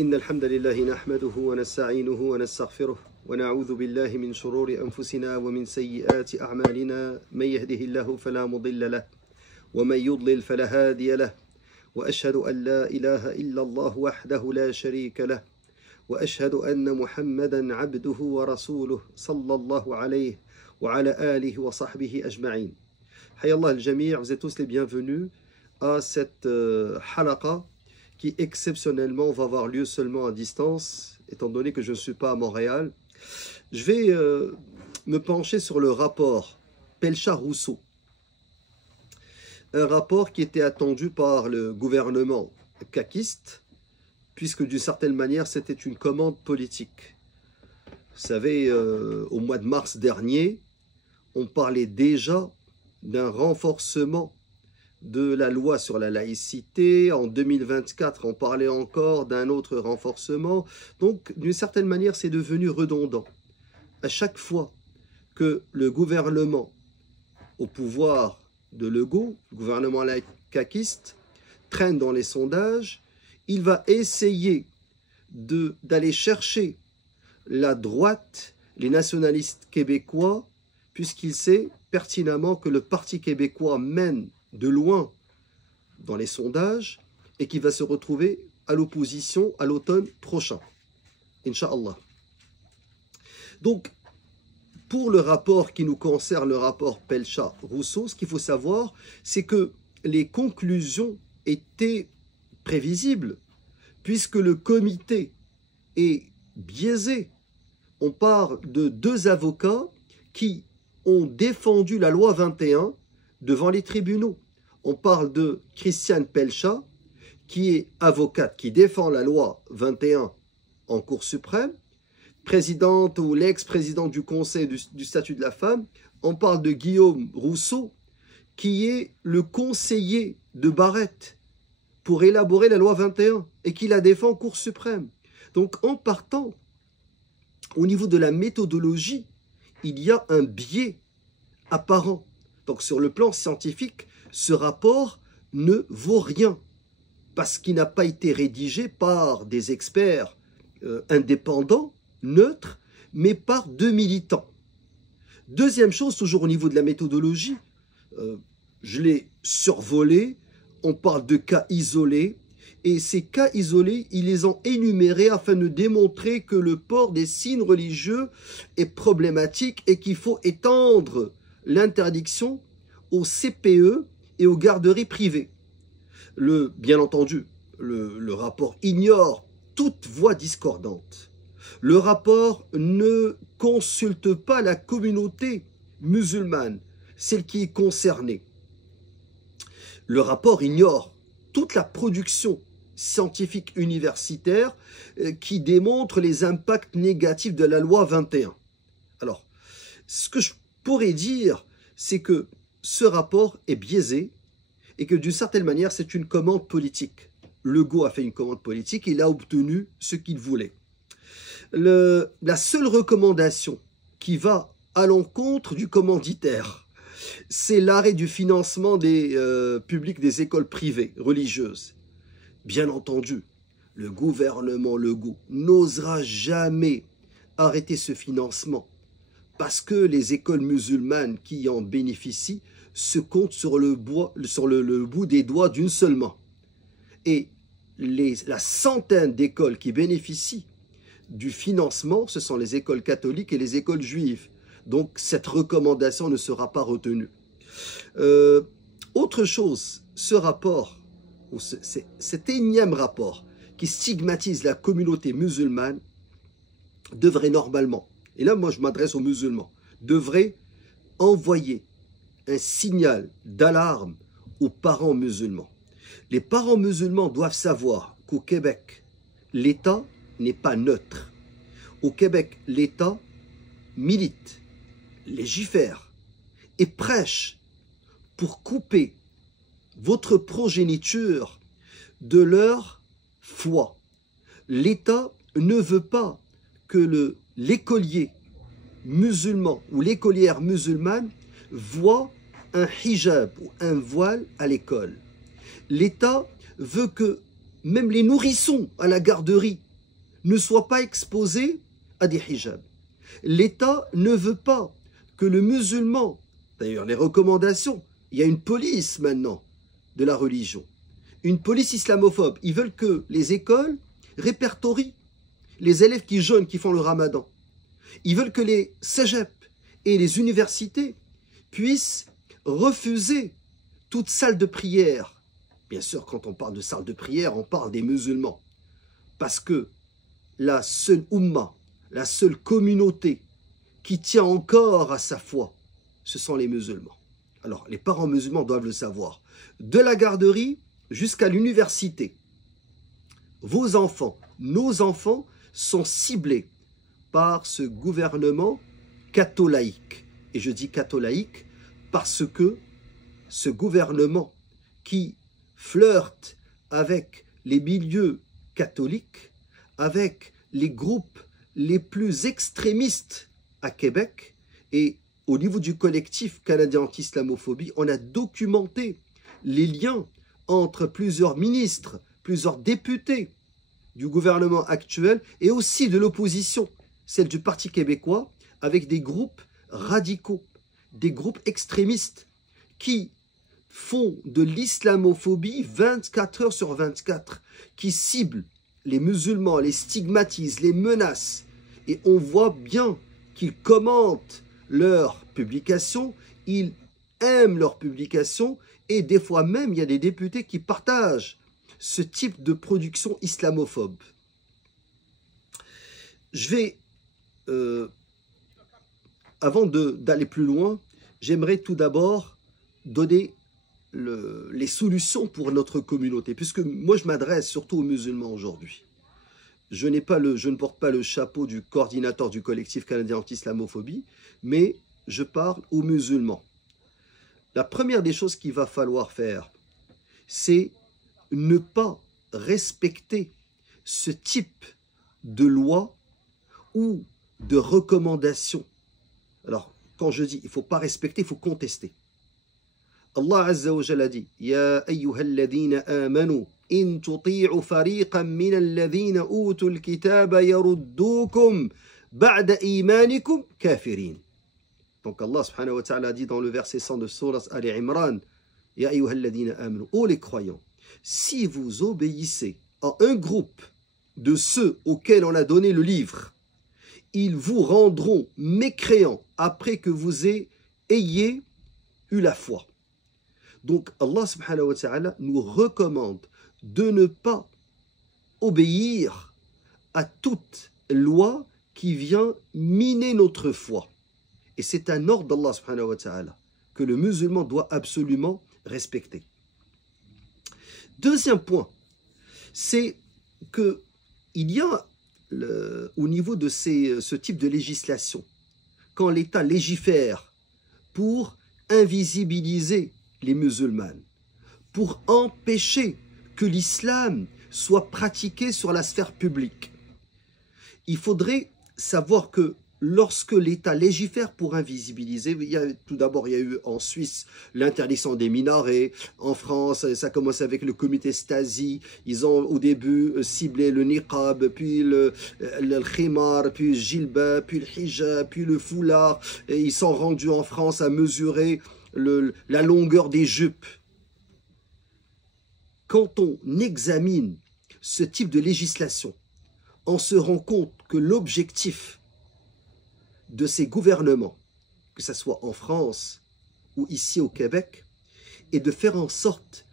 إن الحمد لله نحمده ونستعينه ونستغفره ونعوذ بالله من شرور أنفسنا ومن سيئات أعمالنا من يهده الله فلا مضل له ومن يضلل فلا هادي له وأشهد أن لا إله إلا الله وحده لا شريك له وأشهد أن محمدا عبده ورسوله صلى الله عليه وعلى آله وصحبه أجمعين. حيا الله الجميع, vous êtes tous les bienvenus à cette halaqa qui exceptionnellement va avoir lieu seulement à distance, étant donné que je ne suis pas à Montréal. Je vais me pencher sur le rapport Pelchat-Rousseau, un rapport qui était attendu par le gouvernement caquiste, puisque d'une certaine manière c'était une commande politique. Vous savez, au mois de mars dernier, on parlait déjà d'un renforcement de la loi sur la laïcité. En 2024, on parlait encore d'un autre renforcement. Donc, d'une certaine manière, c'est devenu redondant. À chaque fois que le gouvernement au pouvoir de Legault, le gouvernement caquiste, traîne dans les sondages, il va essayer d'aller chercher la droite, les nationalistes québécois, puisqu'il sait pertinemment que le Parti québécois mène de loin dans les sondages et qui va se retrouver à l'opposition à l'automne prochain, Inch'Allah. Donc, pour le rapport qui nous concerne, le rapport Pelchat-Rousseau, ce qu'il faut savoir, c'est que les conclusions étaient prévisibles, puisque le comité est biaisé. On parle de deux avocats qui ont défendu la loi 21 devant les tribunaux. On parle de Christiane Pelchat, qui est avocate, qui défend la loi 21 en Cour suprême, présidente ou l'ex-présidente du Conseil du statut de la femme. On parle de Guillaume Rousseau, qui est le conseiller de Barrette pour élaborer la loi 21 et qui la défend en Cour suprême. Donc en partant, au niveau de la méthodologie, il y a un biais apparent. Donc sur le plan scientifique, ce rapport ne vaut rien parce qu'il n'a pas été rédigé par des experts indépendants, neutres, mais par deux militants. Deuxième chose, toujours au niveau de la méthodologie, je l'ai survolé, on parle de cas isolés, et ces cas isolés, ils les ont énumérés afin de démontrer que le port des signes religieux est problématique et qu'il faut étendre l'interdiction au CPE et aux garderies privées. Bien entendu, le rapport ignore toute voix discordante. Le rapport ne consulte pas la communauté musulmane, celle qui est concernée. Le rapport ignore toute la production scientifique universitaire qui démontre les impacts négatifs de la loi 21. Alors, ce que je pourrais dire, c'est que ce rapport est biaisé et que d'une certaine manière, c'est une commande politique. Legault a fait une commande politique et il a obtenu ce qu'il voulait. La seule recommandation qui va à l'encontre du commanditaire, c'est l'arrêt du financement des publics des écoles privées religieuses. Bien entendu, le gouvernement Legault n'osera jamais arrêter ce financement parce que les écoles musulmanes qui en bénéficient se comptent sur le bout des doigts d'une seule main. Et la centaine d'écoles qui bénéficient du financement, ce sont les écoles catholiques et les écoles juives. Donc cette recommandation ne sera pas retenue. Autre chose, ce rapport, cet énième rapport qui stigmatise la communauté musulmane devrait normalement, et là moi je m'adresse aux musulmans, devrait envoyer un signal d'alarme aux parents musulmans. Les parents musulmans doivent savoir qu'au Québec, l'État n'est pas neutre. Au Québec, l'État milite, légifère et prêche pour couper votre progéniture de leur foi. L'État ne veut pas que l'écolier musulman ou l'écolière musulmane voit un hijab ou un voile à l'école. L'État veut que même les nourrissons à la garderie ne soient pas exposés à des hijabs. L'État ne veut pas que le musulman, d'ailleurs les recommandations, il y a une police maintenant de la religion, une police islamophobe. Ils veulent que les écoles répertorient les élèves qui jeûnent, qui font le ramadan. Ils veulent que les cégeps et les universités puissent refuser toute salle de prière. Bien sûr, quand on parle de salle de prière, on parle des musulmans. Parce que la seule umma, la seule communauté qui tient encore à sa foi, ce sont les musulmans. Alors, les parents musulmans doivent le savoir. De la garderie jusqu'à l'université, vos enfants, nos enfants sont ciblés par ce gouvernement catholaïque. Et je dis catholaïque parce que ce gouvernement qui flirte avec les milieux catholiques, avec les groupes les plus extrémistes à Québec, et au niveau du collectif canadien anti-islamophobie, on a documenté les liens entre plusieurs ministres, plusieurs députés du gouvernement actuel et aussi de l'opposition, celle du Parti québécois, avec des groupes radicaux, des groupes extrémistes qui font de l'islamophobie 24 heures sur 24, qui ciblent les musulmans, les stigmatisent, les menacent. Et on voit bien qu'ils commentent leurs publications, ils aiment leurs publications, et des fois même, il y a des députés qui partagent ce type de production islamophobe. Je vais, avant d'aller plus loin, j'aimerais tout d'abord donner les solutions pour notre communauté, puisque moi je m'adresse surtout aux musulmans aujourd'hui. Je ne porte pas le chapeau du coordinateur du collectif canadien anti-islamophobie, mais je parle aux musulmans. La première des choses qu'il va falloir faire, c'est ne pas respecter ce type de loi ou de recommandation. Alors, quand je dis il ne faut pas respecter, il faut contester. Allah Azza wa Jalla dit « Ya ayyuhalladhina amanu in tuti'u fariqan min alladhina utul kitaba yaruddukum ba'da imanikum kafirin » Donc Allah subhanahu wa ta'ala dit dans le verset 100 de Sourate Ali Imran « Ya ayyuhalladhina amanu » ô les croyants, si vous obéissez à un groupe de ceux auxquels on a donné le livre, ils vous rendront mécréants après que vous ayez eu la foi. Donc Allah subhanahu wa ta'ala nous recommande de ne pas obéir à toute loi qui vient miner notre foi. Et c'est un ordre d'Allah subhanahu wa ta'ala que le musulman doit absolument respecter. Deuxième point, c'est qu'il y a au niveau de ce type de législation, quand l'État légifère pour invisibiliser les musulmanes, pour empêcher que l'islam soit pratiqué sur la sphère publique, il faudrait savoir que lorsque l'État légifère pour invisibiliser, tout d'abord il y a eu en Suisse l'interdiction des minarets, en France ça commence avec le comité Stasi, ils ont au début ciblé le niqab, puis le khimar, puis le jilbab, puis le hijab, puis le foulard, et ils sont rendus en France à mesurer la longueur des jupes. Quand on examine ce type de législation, on se rend compte que l'objectif de ces gouvernements, que ce soit en France ou ici au Québec, est de faire en sorte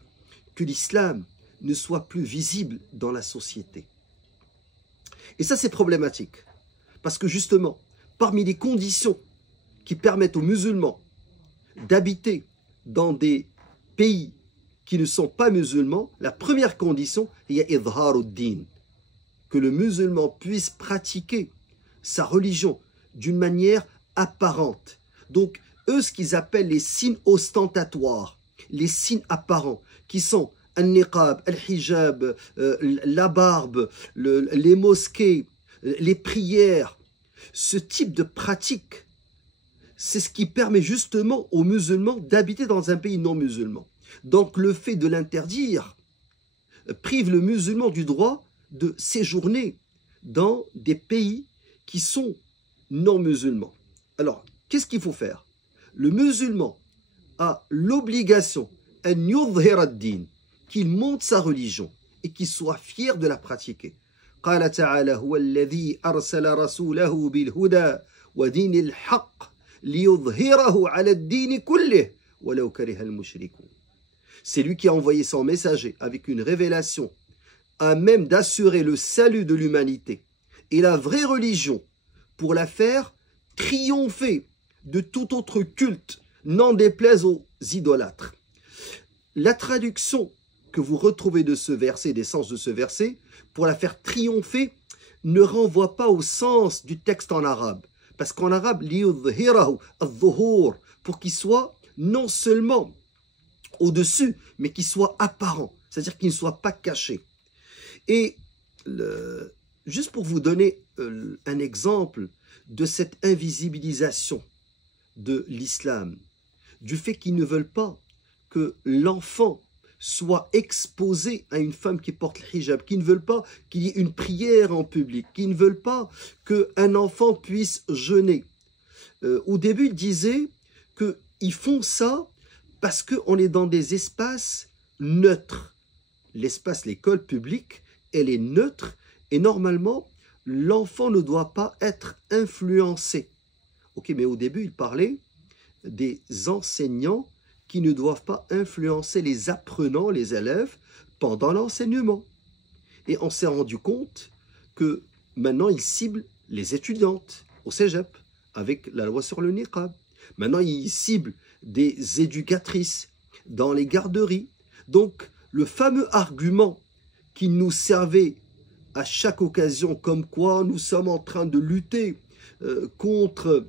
que l'islam ne soit plus visible dans la société. Et ça, c'est problématique, parce que justement, parmi les conditions qui permettent aux musulmans d'habiter dans des pays qui ne sont pas musulmans, la première condition, il y a idharuddin, que le musulman puisse pratiquer sa religion d'une manière apparente. Donc, eux, ce qu'ils appellent les signes ostentatoires, les signes apparents, qui sont al-niqab, al-hijab, la barbe, les mosquées, les prières, ce type de pratique, c'est ce qui permet justement aux musulmans d'habiter dans un pays non musulman. Donc, le fait de l'interdire prive le musulman du droit de séjourner dans des pays qui sont non musulmans. Alors, qu'est-ce qu'il faut faire? Le musulman a l'obligation qu'il monte sa religion et qu'il soit fier de la pratiquer. قال تعالى هو الذي أرسل رسوله بالهدى ودين الحق ليظهره على الدين كله ولو كره المشركون. C'est lui qui a envoyé son messager avec une révélation à même d'assurer le salut de l'humanité et la vraie religion pour la faire triompher de tout autre culte, n'en déplaise aux idolâtres. La traduction que vous retrouvez de ce verset, des sens de ce verset, pour la faire triompher, ne renvoie pas au sens du texte en arabe. Parce qu'en arabe, pour qu'il soit non seulement au-dessus, mais qu'il soit apparent, c'est-à-dire qu'il ne soit pas caché. Et juste pour vous donner un exemple de cette invisibilisation de l'islam, du fait qu'ils ne veulent pas que l'enfant soit exposé à une femme qui porte le hijab, qui ne veulent pas qu'il y ait une prière en public, qui ne veulent pas qu'un enfant puisse jeûner. Au début, ils disaient qu'ils font ça parce qu'on est dans des espaces neutres. L'espace, l'école publique, elle est neutre et normalement, l'enfant ne doit pas être influencé. Ok, mais au début, ils parlaient des enseignants qui ne doivent pas influencer les apprenants, les élèves, pendant l'enseignement. Et on s'est rendu compte que maintenant, ils ciblent les étudiantes au cégep, avec la loi sur le niqab. Maintenant, ils ciblent des éducatrices dans les garderies. Donc, le fameux argument qui nous servait à chaque occasion, comme quoi nous sommes en train de lutter contre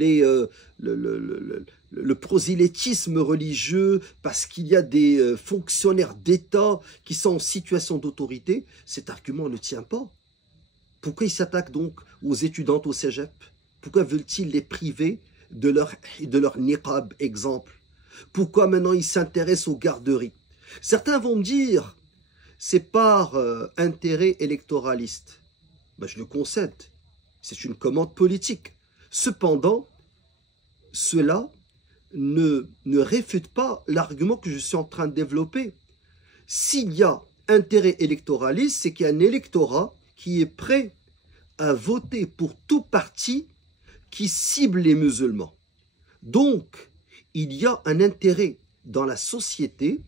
le prosélytisme religieux, parce qu'il y a des fonctionnaires d'État qui sont en situation d'autorité, cet argument ne tient pas. Pourquoi ils s'attaquent donc aux étudiantes au cégep? Pourquoi veulent-ils les priver de leur niqab, exemple? Pourquoi maintenant ils s'intéressent aux garderies? Certains vont me dire, c'est par intérêt électoraliste. Ben, je le concède, c'est une commande politique. Cependant, cela ne réfute pas l'argument que je suis en train de développer. S'il y a intérêt électoraliste, c'est qu'il y a un électorat qui est prêt à voter pour tout parti qui cible les musulmans. Donc, il y a un intérêt dans la société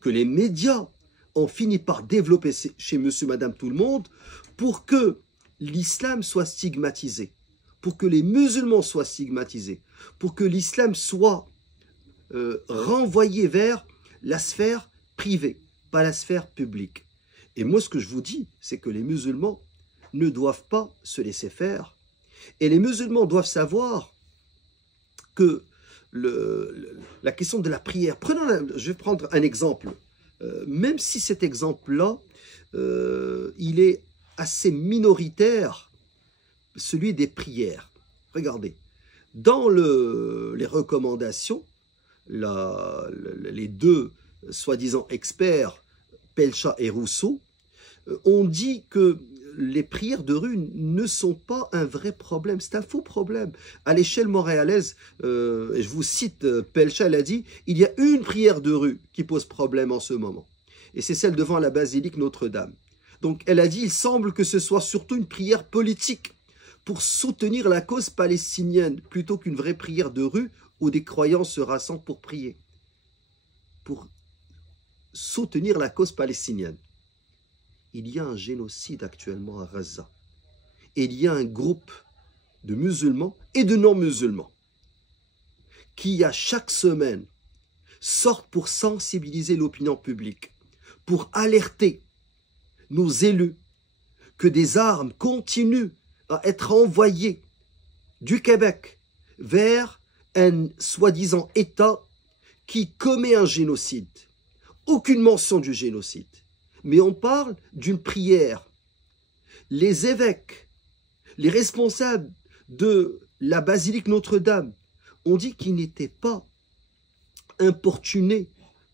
que les médias ont fini par développer chez monsieur, madame, tout le monde, pour que l'islam soit stigmatisé, pour que les musulmans soient stigmatisés, pour que l'islam soit renvoyé vers la sphère privée, pas la sphère publique. Et moi, ce que je vous dis, c'est que les musulmans ne doivent pas se laisser faire. Et les musulmans doivent savoir que la question de la prière, je vais prendre un exemple, même si cet exemple-là, il est assez minoritaire, celui des prières. Regardez, dans les recommandations, les deux soi-disant experts, Pelcha et Rousseau, ont dit que les prières de rue ne sont pas un vrai problème, c'est un faux problème. À l'échelle montréalaise, je vous cite Pelcha, elle a dit, il y a une prière de rue qui pose problème en ce moment, et c'est celle devant la basilique Notre-Dame. Donc elle a dit, il semble que ce soit surtout une prière politique pour soutenir la cause palestinienne, plutôt qu'une vraie prière de rue où des croyants se rassemblent pour prier, pour soutenir la cause palestinienne. Il y a un génocide actuellement à Gaza. Et il y a un groupe de musulmans et de non-musulmans qui, à chaque semaine, sortent pour sensibiliser l'opinion publique, pour alerter nos élus que des armes continuent à être envoyées du Québec vers un soi-disant État qui commet un génocide. Aucune mention du génocide. Mais on parle d'une prière. Les évêques, les responsables de la basilique Notre-Dame ont dit qu'ils n'étaient pas importunés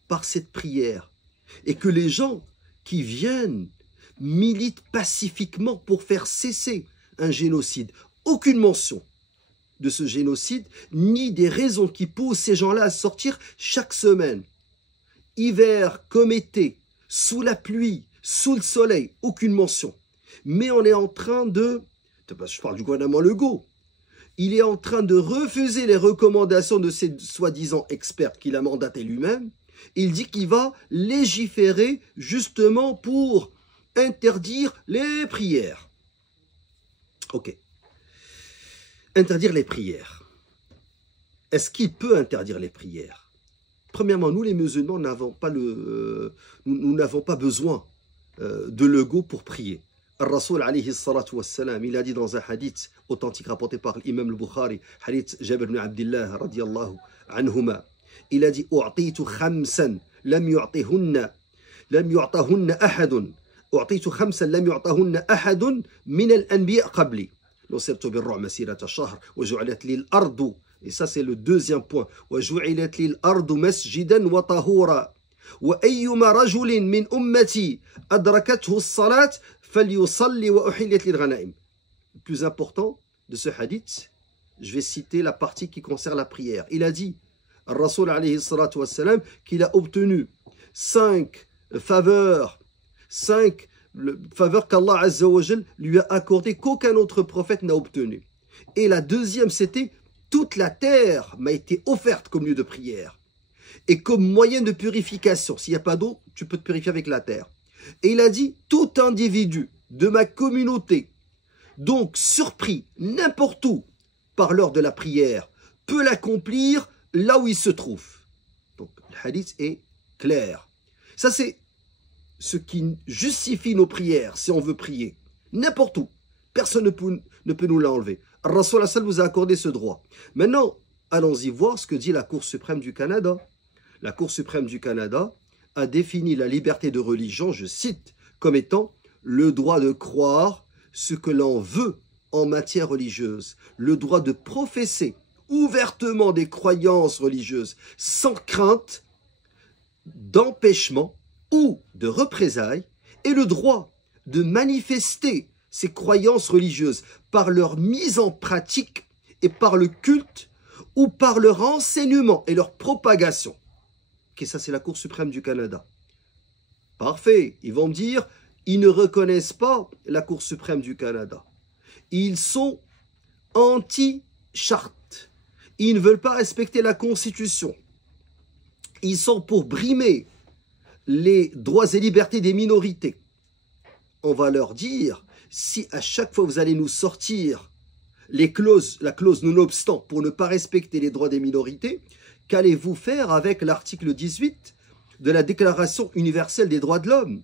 par cette prière et que les gens qui viennent militent pacifiquement pour faire cesser un génocide. Aucune mention de ce génocide, ni des raisons qui poussent ces gens-là à sortir chaque semaine. Hiver comme été, sous la pluie, sous le soleil, aucune mention. Mais on est en train de, je parle du gouvernement Legault, il est en train de refuser les recommandations de ces soi-disant experts qu'il a mandatés lui-même. Il dit qu'il va légiférer justement pour interdire les prières. Ok. Interdire les prières. Est-ce qu'il peut interdire les prières? Premièrement, nous les musulmans n'avons pas, nous n'avons pas besoin de Legault pour prier. Al-Rasoul alayhi salatu wassalam, il a dit dans un hadith authentique rapporté par l'imam al-Bukhari, hadith Jabir ibn Abdillah radiyallahu anhuma, il a dit « U'titu khamsan lam yu'tahunna ahadun, U'titu khamsan lam yu'tahunna ahadun min al-anbiya qabli. Nusirtu birru' masirata shahr, wa ju'ilat li al-ardu » Et ça c'est le deuxième point. « Wa ju'ilat li al-ardu masjidan wa tahura. Wa ayyuma rajulin min ummati adrakathu as-salat falyusalli wa uhillat li al-ghanaim. » Le plus important de ce hadith, je vais citer la partie qui concerne la prière. Il a dit Al-Rasoul alayhi salatu wassalam, qu'il a obtenu 5 faveurs, 5 faveurs qu'Allah Azza wa Jal lui a accordées qu'aucun autre prophète n'a obtenu. Et la deuxième, c'était toute la terre m'a été offerte comme lieu de prière et comme moyen de purification. S'il n'y a pas d'eau, tu peux te purifier avec la terre. Et il a dit tout individu de ma communauté, donc surpris n'importe où par l'heure de la prière, peut l'accomplir là où il se trouve. Donc le hadith est clair. Ça c'est ce qui justifie nos prières si on veut prier. N'importe où. Personne ne peut nous l'enlever. Rasoul Assal vous a accordé ce droit. Maintenant, allons-y voir ce que dit la Cour suprême du Canada. La Cour suprême du Canada a défini la liberté de religion, je cite, comme étant le droit de croire ce que l'on veut en matière religieuse, le droit de professer ouvertement des croyances religieuses sans crainte d'empêchement ou de représailles, et le droit de manifester ces croyances religieuses par leur mise en pratique et par le culte ou par leur enseignement et leur propagation. Ok, ça c'est la Cour suprême du Canada. Parfait, ils vont me dire, ils ne reconnaissent pas la Cour suprême du Canada. Ils sont anti-charte. Ils ne veulent pas respecter la Constitution. Ils sont pour brimer les droits et libertés des minorités. On va leur dire, si à chaque fois vous allez nous sortir la clause nonobstant pour ne pas respecter les droits des minorités, qu'allez-vous faire avec l'article 18 de la Déclaration universelle des droits de l'homme,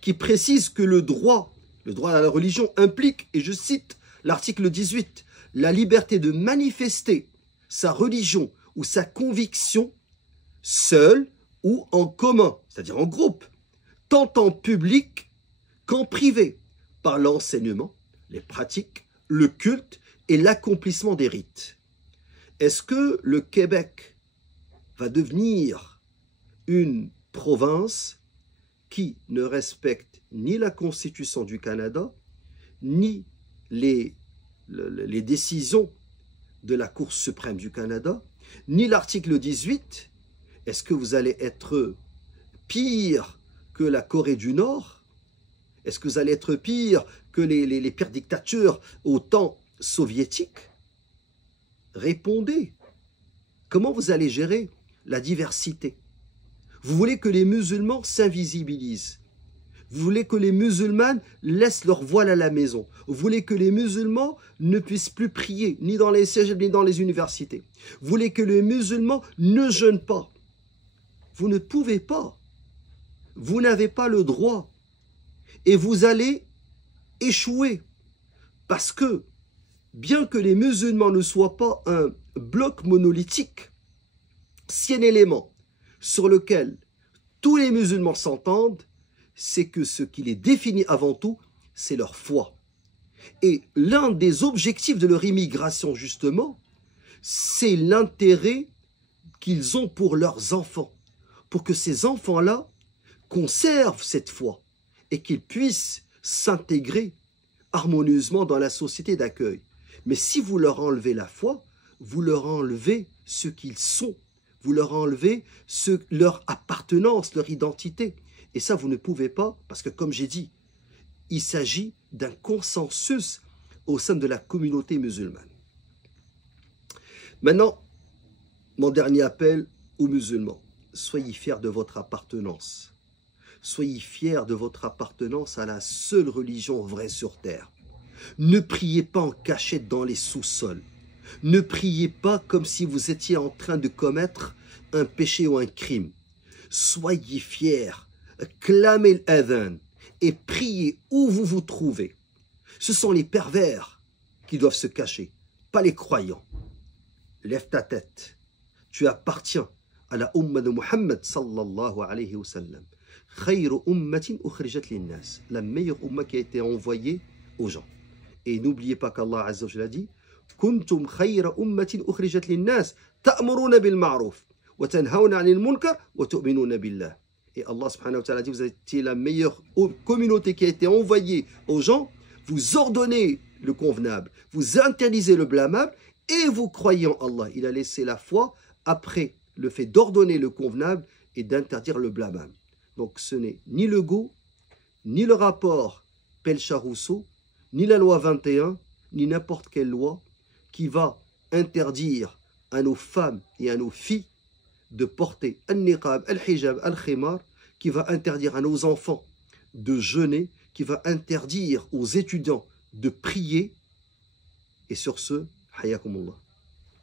qui précise que le droit à la religion implique, et je cite l'article 18, la liberté de manifester sa religion ou sa conviction seul ou en commun, c'est-à-dire en groupe, tant en public qu'en privé, par l'enseignement, les pratiques, le culte et l'accomplissement des rites. Est-ce que le Québec va devenir une province qui ne respecte ni la Constitution du Canada, ni les décisions de la Cour suprême du Canada, ni l'article 18? Est-ce que vous allez être pire que la Corée du Nord? Est-ce que vous allez être pire que les pires dictatures au temps soviétique? Répondez. Comment vous allez gérer la diversité? Vous voulez que les musulmans s'invisibilisent. Vous voulez que les musulmanes laissent leur voile à la maison. Vous voulez que les musulmans ne puissent plus prier, ni dans les cégeps, ni dans les universités. Vous voulez que les musulmans ne jeûnent pas. Vous ne pouvez pas. Vous n'avez pas le droit. Et vous allez échouer. Parce que, bien que les musulmans ne soient pas un bloc monolithique, si un élément sur lequel tous les musulmans s'entendent, c'est que ce qui les définit avant tout, c'est leur foi. Et l'un des objectifs de leur immigration, justement, c'est l'intérêt qu'ils ont pour leurs enfants, pour que ces enfants-là conservent cette foi et qu'ils puissent s'intégrer harmonieusement dans la société d'accueil. Mais si vous leur enlevez la foi, vous leur enlevez ce qu'ils sont, vous leur enlevez leur appartenance, leur identité. Et ça, vous ne pouvez pas, parce que comme j'ai dit, il s'agit d'un consensus au sein de la communauté musulmane. Maintenant, mon dernier appel aux musulmans, soyez fiers de votre appartenance. Soyez fiers de votre appartenance à la seule religion vraie sur terre. Ne priez pas en cachette dans les sous-sols. Ne priez pas comme si vous étiez en train de commettre un péché ou un crime. Soyez fiers, clamez l'adhan et priez où vous vous trouvez. Ce sont les pervers qui doivent se cacher, pas les croyants. Lève ta tête. Tu appartiens à la umma de Muhammad sallallahu alayhi wa sallam. Khayru ummatin ukhrijat linnas. La meilleure umma qui a été envoyée aux gens. Et n'oubliez pas qu'Allah Azza wa Jalla dit Kuntum khayra ummatin ukhrijat linnas ta'muruna bil ma'ruf wa tanhauna 'anil munkar wa tu'minuna billah. Et Allah subhanahu wa ta'ala dit vous étiez la meilleure communauté qui a été envoyée aux gens. Vous ordonnez le convenable, vous interdisez le blâmable et vous croyez en Allah. Il a laissé la foi après le fait d'ordonner le convenable et d'interdire le blâmable. Donc ce n'est ni le go, ni le rapport Pelcha-Rousseau, ni la loi 21, ni n'importe quelle loi qui va interdire à nos femmes et à nos filles de porter al-niqab, al-hijab, al-khimar, qui va interdire à nos enfants de jeûner, qui va interdire aux étudiants de prier. Et sur ce, hayakumullah.